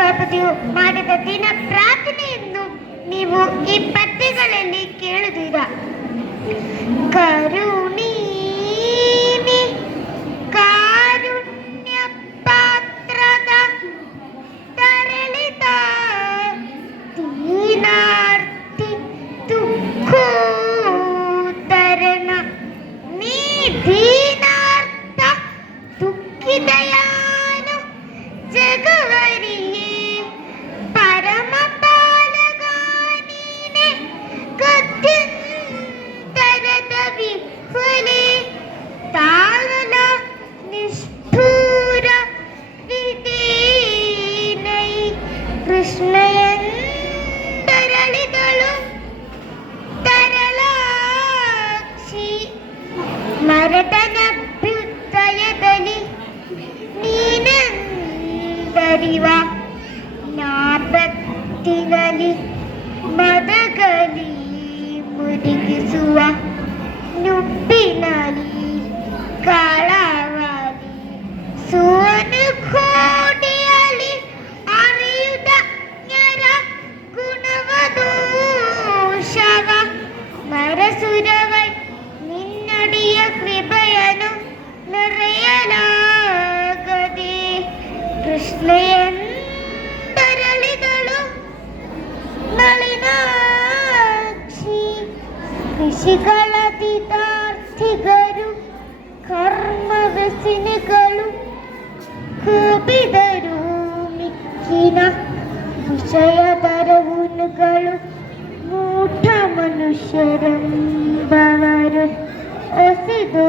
ಸಭಾಪತಿಯು ಮಾಡಿದ ದಿನ ಪ್ರಾರ್ಥನೆಯನ್ನು ನೀವು ಈ ಪದ್ಯಗಳಲ್ಲಿ ಕೇಳುತ್ತೀರಾ. ಕರುಣೀನಿ ಕಾರುಣ್ಯ ಪಾತ್ರದ ತರಳಿದ ದೀನಾರ್ತಿ ದುಃಖೋತ್ತರನ ನೀ ದೀನಾರ್ಥ ದುಃಖಿದಯಾನು ಜಗವರಿಯೇ ಪರಮ ಪಾಲಕ ನೀನೆ ಗತ್ಯಂತರದ ವಿಫಲೆ ತಾಳಲ ನಿಷ್ಠೂರ ವಿಧೇನೈ ಕೃಷ್ಣಯಂತರಳಿದಳು ತರಲಾಕ್ಷಿ ಮರತನಭ್ಯುದಯದಲ್ಲಿ ನೀನಂದರಿವ ನಾಭಕ್ತಿಗಲಿ ಮದಗಲಿ ಮುದುಗಿಸುವ ನುಬ್ಬಿನಲಿ ಕಾಳವಾಲಿ ಸುವನು ಕೋಟೆಯಲ್ಲಿ ಅರಿಯುದ ಜ್ಞರ ಗುಣವದೋಷವ ಮರಸುರವೈ ನಿನ್ನಡಿಯ ಕೃಪೆಯನು ನರೆಯಲಾಗದೆ ಕೃಷ್ಣೆಯಂತರಳಿದಳು ನಳಿನಾಕ್ಷಿ. ಋಷಿಗಳ ದಿತಾರ್ಥಿಗರು ಕರ್ಮ ವ್ಯಸನಿಗಳು ಕೂಪಿದರು ಮಿಕ್ಕಿನ ವಿಷಯದರವುನುಗಳು ಮೂಢ ಮನುಷ್ಯರೆಂಬವರು ಒಸೆದು